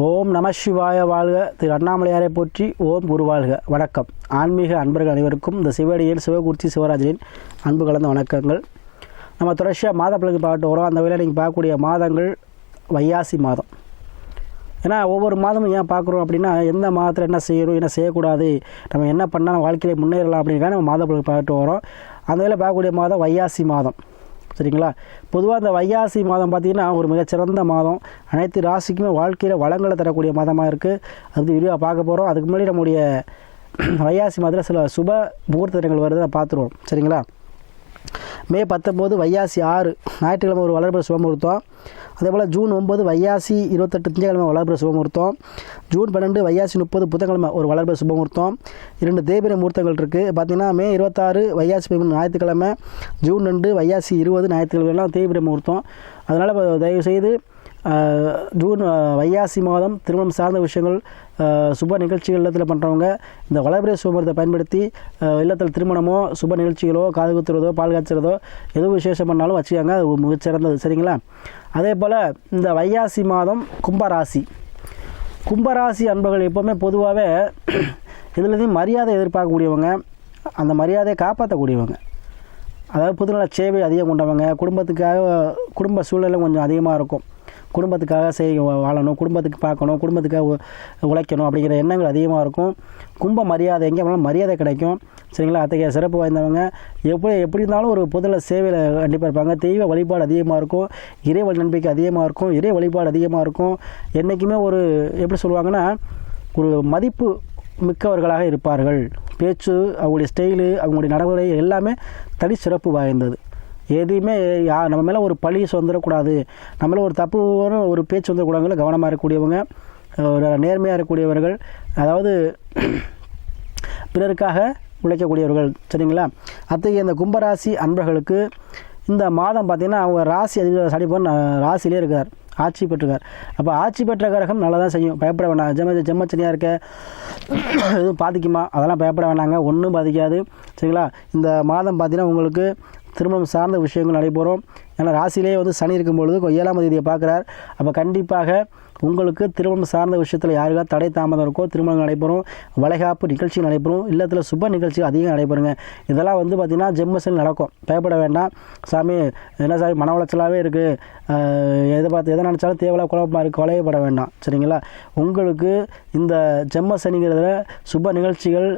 ஓம் நம சிவாய வாழ்க. திரு அண்ணாமலையாரை போற்றி. ஓம் குருவாழ்க. வணக்கம். ஆன்மீக அன்பர்கள் அனைவருக்கும் இந்த சிவடியில் சிவகுருச்சி சிவராஜனின் அன்பு கலந்த வணக்கங்கள். நம்ம தொடர்ச்சியாக மாத பலனுக்கு பார்த்துட்டு வரோம். அந்த வகையில் நீங்கள் பார்க்கக்கூடிய மாதங்கள் வைகாசி மாதம். ஏன்னா ஒவ்வொரு மாதமும் ஏன் பார்க்குறோம் அப்படின்னா, எந்த மாதத்தில் என்ன செய்யணும், என்ன செய்யக்கூடாது, நம்ம என்ன பண்ணால் வாழ்க்கையில் முன்னேறலாம் அப்படின்னா நம்ம மாத பலனுக்கு பார்த்துட்டு வரோம். அந்த வகையில் பார்க்கக்கூடிய மாதம் வைகாசி மாதம். சரிங்களா? பொதுவாக இந்த வைகாசி மாதம் பார்த்திங்கன்னா ஒரு மிகச்சிறந்த மாதம். அனைத்து ராசிக்குமே வாழ்க்கையில் வளங்களை தரக்கூடிய மாதமாக இருக்குது. அது விரிவாக பார்க்க போகிறோம். அதுக்கு முன்னாடி நம்முடைய வைகாசி மாதத்தில் சில சுப முகூர்த்த தினங்கள் வருது, அதை பார்த்துருவோம். சரிங்களா? மே 19 வைகாசி 6 ஞாயிற்றுக்கிழமை ஒரு வளர்பிற சுபமுகூர்த்தம். அதேபோல் ஜூன் 9 வைகாசி 28 திங்கட்கிழமை வளர்பிற சுபமுகூர்த்தம். ஜூன் 12 வைகாசி 30 புதன்கிழமை ஒரு வளர்பிற சுபமுகூர்த்தம். 2 தேய்பிரை முகூர்த்தங்கள் இருக்குது. பார்த்திங்கன்னா மே 26 வைகாசி 13 ஞாயிற்றுக்கிழமை, ஜூன் 2 வைகாசி 20 ஞாயிற்றுக்கிழமைலாம் தேய்பிரை முகூர்த்தம். அதனால் தயவுசெய்து ஜூன் வைகாசி மாதம் திருமணம் சார்ந்த விஷயங்கள், சுப நிகழ்ச்சிகள் இல்லத்தில் பண்ணுறவங்க இந்த வளர்பிறை சுபமுகூர்த்தத்தை பயன்படுத்தி இல்லத்தில் திருமணமோ சுப நிகழ்ச்சிகளோ காது குத்துறதோ பால் காய்ச்சறதோ எதுவும் விசேஷம் பண்ணாலும் வச்சுக்காங்க. அது மிகச்சிறந்தது. சரிங்களா? அதே போல் இந்த வைகாசி மாதம் கும்பராசி அன்பர்கள் எப்போவுமே பொதுவாகவே இதுலேயும் மரியாதை எதிர்பார்க்கக்கூடியவங்க, அந்த மரியாதையை காப்பாற்றக்கூடியவங்க, அதாவது புதுநல சேவை அதிகம் கொண்டவங்க, குடும்ப சூழ்நிலை கொஞ்சம் அதிகமாக இருக்கும். குடும்பத்துக்காக வாழணும், குடும்பத்துக்கு பார்க்கணும், குடும்பத்துக்காக உழைக்கணும் அப்படிங்கிற எண்ணங்கள் அதிகமாக இருக்கும். கும்ப மரியாதை எங்கே போனாலும் மரியாதை கிடைக்கும். சரிங்களா? அத்தகைய சிறப்பு வாய்ந்தவங்க எப்படி இருந்தாலும் ஒரு பொதுநல சேவையில் கண்டிப்பாக இருப்பாங்க. தெய்வ வழிபாடு அதிகமாக இருக்கும். இறை நம்பிக்கை அதிகமாக இருக்கும். இறை வழிபாடு அதிகமாக இருக்கும். என்றைக்குமே ஒரு எப்படி சொல்லுவாங்கன்னா, ஒரு மதிப்பு மிக்கவர்களாக இருப்பார்கள். பேச்சு, அவங்களுடைய ஸ்டைலு, அவங்களுடைய நடைமுறை எல்லாமே தனி சிறப்பு வாய்ந்தது. எதையுமே நம்ம மேலே ஒரு பழி வந்துடக்கூடாது, நம்ம மேலே ஒரு தப்பு ஒரு பேச்சு வந்துடக்கூடாதுல கவனமாக இருக்கக்கூடியவங்க, நேர்மையாக இருக்கக்கூடியவர்கள், அதாவது பிறருக்காக உழைக்கக்கூடியவர்கள். சரிங்களா? அத்தகைய இந்த கும்பராசி அன்பர்களுக்கு இந்த மாதம் பார்த்திங்கன்னா அவங்க ராசி அதிபர் சனிப்பன் ராசியிலே இருக்கார், ஆட்சி பெற்றிருக்கார். அப்போ ஆட்சி பெற்ற கிரகம் நல்லா தான் செய்யும். பயப்பட வேண்டாம். ஜெம்மச்சனியாக இருக்க எதுவும் பாதிக்குமா? அதெல்லாம் பயப்பட வேண்டாங்க, ஒன்றும் பாதிக்காது. சரிங்களா? இந்த மாதம் பார்த்திங்கன்னா உங்களுக்கு திருமணம் சார்ந்த விஷயங்கள் நடைபெறும். ஏன்னா ராசியிலே சனி இருக்கும்பொழுது 7ஆம் தேதியை பார்க்குறார். அப்போ கண்டிப்பாக உங்களுக்கு திருமணம் சார்ந்த விஷயத்தில் யாருக்காவது தடை தாமதம் இருக்கோ திருமணம் நடைபெறும். வளைகாப்பு நிகழ்ச்சி நடைபெறும். இல்லத்தில் சுப நிகழ்ச்சி அதிகம் நடைபெறுங்க. இதெல்லாம் பார்த்திங்கன்னா ஜெம்மசல் நடக்கும். பயப்பட வேண்டாம். சாமி என்ன சாமி மன உளைச்சலாகவே இருக்குது, எதை நினச்சாலும் தேவையில்ல குழப்பமாக இருக்குது, கொலையப்பட வேண்டாம். சரிங்களா? உங்களுக்கு இந்த ஜெம்ம சனிங்கிறதுல சுப நிகழ்ச்சிகள்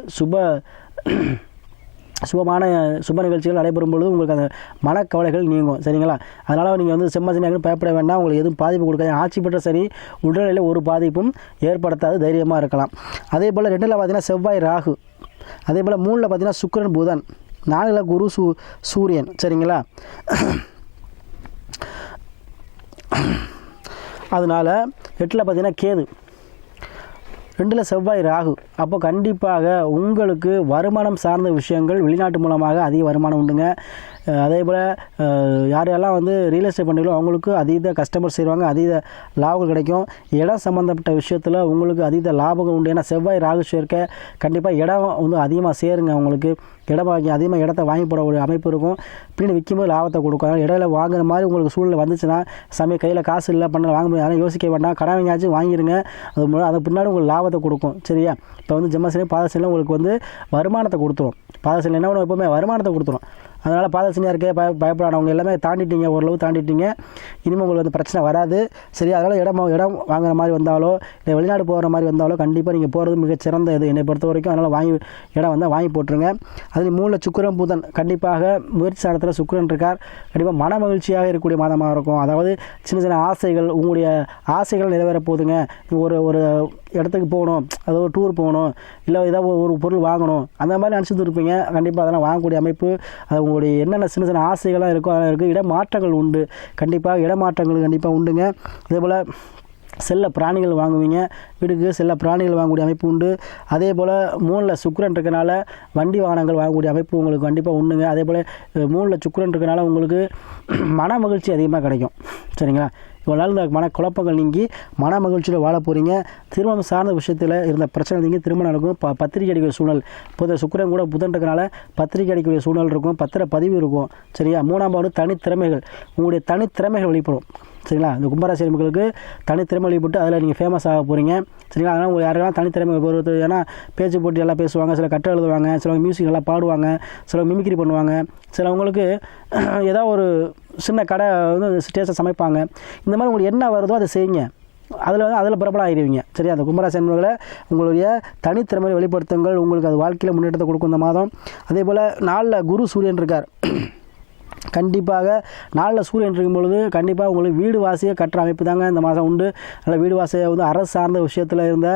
சுபமான சுப நிகழ்ச்சிகள் நடைபெறும் பொழுது உங்களுக்கு அந்த மனக்கவலைகள் நீங்கும். சரிங்களா? அதனால் நீங்கள் செம்மசனியாக பயப்பட வேண்டாம். உங்களுக்கு எதுவும் பாதிப்பு கொடுக்காது. ஆட்சி பெற்ற சனி உடல்நிலையில் ஒரு பாதிப்பும் ஏற்படுத்தாது, தைரியமாக இருக்கலாம். அதே போல் 2ல் பார்த்திங்கன்னா செவ்வாய் ராகு, அதே போல் 3ல் பார்த்திங்கன்னா சுக்கிரன் புதன், 4ல் குரு சூரியன். சரிங்களா? அதனால் 8ல் பார்த்திங்கன்னா கேது, 2ல் செவ்வாய் ராகு. அப்போ கண்டிப்பாக உங்களுக்கு வருமானம் சார்ந்த விஷயங்கள் வெளிநாட்டு மூலமாக அதிக வருமானம் உண்டுங்க. அதே போல் யாரெல்லாம் ரியல் எஸ்டேட் பண்ணுறீங்களோ அவங்களுக்கு அதீத கஸ்டமர் செய்வாங்க, அதீத லாபம் கிடைக்கும். இடம் சம்மந்தப்பட்ட விஷயத்தில் உங்களுக்கு அதீத லாபம் உண்டு. ஏன்னா செவ்வாய் ராகு சேர்க்க கண்டிப்பாக இடம் அதிகமாக சேருங்க. உங்களுக்கு இடம் அதிகமாக இடத்த வாங்கி போட ஒரு அமைப்பு இருக்கும். பின்னாடி விற்கும்போது லாபத்தை கொடுக்கும். இடையில வாங்குற மாதிரி உங்களுக்கு சூழ்நிலை வந்துச்சுன்னா, சமயம் கையில் காசு இல்லை பண்ண வாங்க முடியாது, ஆனால் யோசிக்க வேண்டாம், கடன் வாங்கியாச்சும் வாங்கிடுங்க. அது பின்னாடி உங்களுக்கு லாபத்தை கொடுக்கும். சரியா? இப்போ ஜெம்மசனி பாதசனியில் உங்களுக்கு வருமானத்தை கொடுத்துரும். பாதசனி என்ன பண்ணுவோம், எப்போவுமே வருமானத்தை கொடுத்துரும். அதனால் பாதசனியாக இருக்கே பயப்படாதவங்க எல்லாமே தாண்டிட்டீங்க, ஓரளவு தாண்டிட்டீங்க. இனிமேல் உங்களுக்கு பிரச்சனை வராது. சரி? அதனால் இடம் வாங்குற மாதிரி வந்தாலோ இல்லை வெளிநாடு போகிற மாதிரி வந்தாலோ கண்டிப்பாக நீங்கள் போகிறது மிகச்சிறந்த இது என்னை பொறுத்த வரைக்கும். அதனால் இடம் வாங்கி போட்டுருங்க. அதில் 3ல் சுக்கிரன் புதன், கண்டிப்பாக முயற்சி சாரத்தில் சுக்கிரன் இருக்கார். கண்டிப்பாக மன மகிழ்ச்சியாக இருக்கக்கூடிய மாதமாக இருக்கும். அதாவது சின்ன சின்ன ஆசைகள், உங்களுடைய ஆசைகள் நிறைவேற போகுதுங்க. ஒரு இடத்துக்கு போகணும், அது ஒரு டூர் போகணும், இல்லை ஏதாவது ஒரு பொருள் வாங்கணும், அந்த மாதிரி நினச்சிட்டு இருப்பீங்க. கண்டிப்பாக அதெல்லாம் வாங்கக்கூடிய அமைப்பு, அது உங்களுடைய என்னென்ன சின்ன சின்ன ஆசைகள்லாம் இருக்கோ அதெல்லாம் இருக்குது. இடமாற்றங்கள் உண்டு. கண்டிப்பாக இடமாற்றங்கள் கண்டிப்பாக உண்டுங்க. அதே போல் செல்ல பிராணிகள் வாங்குவீங்க. வீட்டுக்கு செல்ல பிராணிகள் வாங்கக்கூடிய அமைப்பு உண்டு. அதே போல் 3ல் சுக்கிரன் இருக்கனால வண்டி வாகனங்கள் வாங்கக்கூடிய அமைப்பு உங்களுக்கு கண்டிப்பாக உண்டுங்க. அதே போல் 3ல் சுக்கிரன் இருக்கனால உங்களுக்கு மன மகிழ்ச்சி அதிகமாக கிடைக்கும். சரிங்களா? இவ்வளோ நாள் இந்த மனக்குழப்பங்கள் நீங்கி மன மகிழ்ச்சியில் வாழ போகிறீங்க. திருமணம் சார்ந்த விஷயத்தில் இருந்த பிரச்சனை நீங்கி திருமணம் நடக்கும். பத்திரிக்கை அடிக்கிற சூழல், இப்போ சுக்கிரன் கூட புதன் இருக்கனால பத்திரிக்கை அடிக்கக்கூடிய சூழல் இருக்கும், பத்திர பதிவு இருக்கும். சரியா? 3ஆம் தனித்திறமைகள், உங்களுடைய தனித்திறமைகள் வெளிப்படும். சரிங்களா. இந்த கும்பராசி என்பவர்களுக்கு தனித்திறமை வெளிப்பட்டு அதில் நீங்கள் ஃபேமஸ் ஆக போகிறீங்க, சரிங்களா. அதனால் உங்களுக்கு யாருக்கெல்லாம் தனித்திறமை பொறுத்து, ஏன்னா பேச்சு போட்டி எல்லாம் பேசுவாங்க, சில கட்டை எழுதுவாங்க, சிலவங்க மியூசிக் எல்லாம் பாடுவாங்க, சிலவங்க மிமிக்ரி பண்ணுவாங்க, சிலவங்களுக்கு ஏதோ ஒரு சின்ன கடை வந்து ஸ்டேஜை சமைப்பாங்க. இந்த மாதிரி உங்களுக்கு என்ன வருதோ அதை செய்யுங்க, அதில் பிரபலம் ஆகிடுவீங்க, சரியா. அந்த கும்பராசி என்பவர்களை உங்களுடைய தனித்திறமையை வெளிப்படுத்துங்கள், உங்களுக்கு அது வாழ்க்கையில் முன்னேற்றத்தை கொடுக்கும் இந்த மாதம். அதே போல் 4 குரு சூரியன் இருக்கார். கண்டிப்பாக 4 சூரியன் இருக்கும் பொழுது கண்டிப்பாக உங்களுக்கு வீடு வாசியை கட்டுற அமைப்பு தாங்க இந்த மாதம் உண்டு. அதனால் வீடு வாசியை வந்து அரசு சார்ந்த விஷயத்தில் இருந்த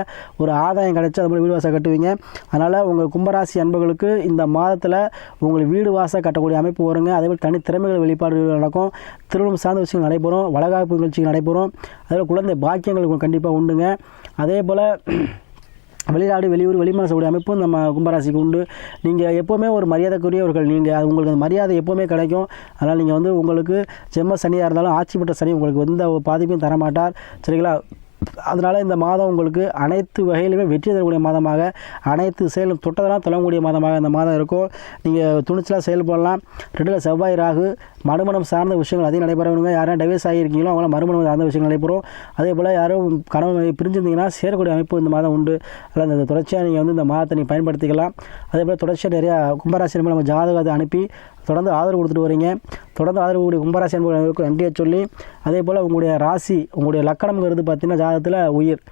ஒரு ஆதாயம் கிடச்சி அது மாதிரி வீடு வாசை கட்டுவீங்க. அதனால் உங்கள் கும்பராசி அன்பர்களுக்கு இந்த மாதத்தில் உங்களுக்கு வீடு வாசை கட்டக்கூடிய அமைப்பு வருங்க. அதேபோல் தனித்திறமைகள் வெளிப்பாடுகள் நடக்கும், திருமணம் சார்ந்த விஷயங்கள் நடைபெறும், வளகாப்பு நிகழ்ச்சிகள் நடைபெறும், அதேபோல் குழந்தை பாக்கியங்கள் கண்டிப்பாக உண்டுங்க. அதே போல் வெளிநாடு வெளியூர் வெளிமாசக்கூடிய அமைப்பும் நம்ம கும்பராசிக்கு உண்டு. நீங்கள் எப்போவுமே ஒரு மரியாதைக்குரியவர்கள், நீங்கள் உங்களுக்கு அந்த மரியாதை எப்போவுமே கிடைக்கும். அதனால் நீங்கள் வந்து உங்களுக்கு ஜென்ம சனியாக இருந்தாலும் ஆட்சி பெற்ற சனி உங்களுக்கு எந்த பாதிப்பையும் தரமாட்டார், சரிங்களா. அதனால் இந்த மாதம் உங்களுக்கு அனைத்து வகையிலுமே வெற்றி தரக்கூடிய மாதமாக, அனைத்து செயலும் தொட்டதெல்லாம் தொடங்கக்கூடிய மாதமாக இந்த மாதம் இருக்கும். நீங்கள் துணிச்சலாக செயல்படலாம். 2 செவ்வாய் ராகு, மறுமணம் சார்ந்த விஷயங்கள் அதிகம் நடைபெறவங்க. யாரும் டைவர்ஸ் ஆகியிருக்கீங்களோ அவங்கள மறுமணம் சார்ந்த விஷயங்கள் நடைபெறும். அதே போல் யாரும் கணவன் பிரிஞ்சிருந்தீங்கன்னா சேரக்கூடிய அமைப்பு இந்த மாதம் உண்டு. அதில் இந்த தொடர்ச்சியாக நீங்கள் வந்து இந்த மாதத்தை நீங்கள் பயன்படுத்திக்கலாம். அதே போல் தொடர்ச்சியாக நிறையா கும்பராசி நம்ம ஜாதகத்தை அனுப்பி தொடர்ந்து ஆதரவு கொடுத்துட்டு வரீங்க. தொடர்ந்து ஆதரவு கூடிய கும்பராசி என்பவர்களுக்கு நன்றியை சொல்லி, அதே போல் உங்களுடைய ராசி, உங்களுடைய லக்கணம்ங்கிறது பார்த்திங்கன்னா ஜாதகத்தில் உயிர்,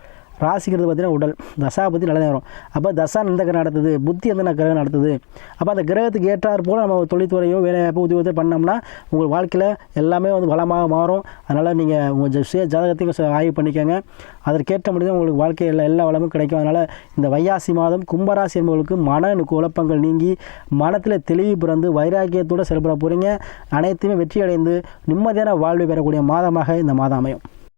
ராசிங்கிறது பார்த்திங்கன்னா உடல், தசா பற்றி நல்ல நேரம். அப்போ தசா எந்த கிரகம் நடத்துது, புத்தி எந்த கிரகம் நடத்துது, அப்போ அந்த கிரகத்துக்கு ஏற்றாறு போல் நம்ம தொழில்துறையோ வேலைவாய்ப்போ உத்தியோகத்தை பண்ணோம்னா உங்கள் வாழ்க்கையில் எல்லாமே வந்து வளமாக மாறும். அதனால் நீங்கள் உங்கள் சுய ஜாதகத்தையும் ஆய்வு பண்ணிக்கோங்க, அதற்கேற்ற முடியும் உங்களுக்கு வாழ்க்கையில் எல்லா வளமும் கிடைக்கும். அதனால் இந்த வைகாசி மாதம் கும்பராசி என்பவர்களுக்கு மன குழப்பங்கள் நீங்கி மனத்தில் தெளிவு பிறந்து வைராக்கியத்தோடு செயல்பட போகிறீங்க. அனைத்துமே வெற்றி அடைந்து நிம்மதியான வாழ்வை பெறக்கூடிய மாதமாக இந்த மாதம் அமையும்.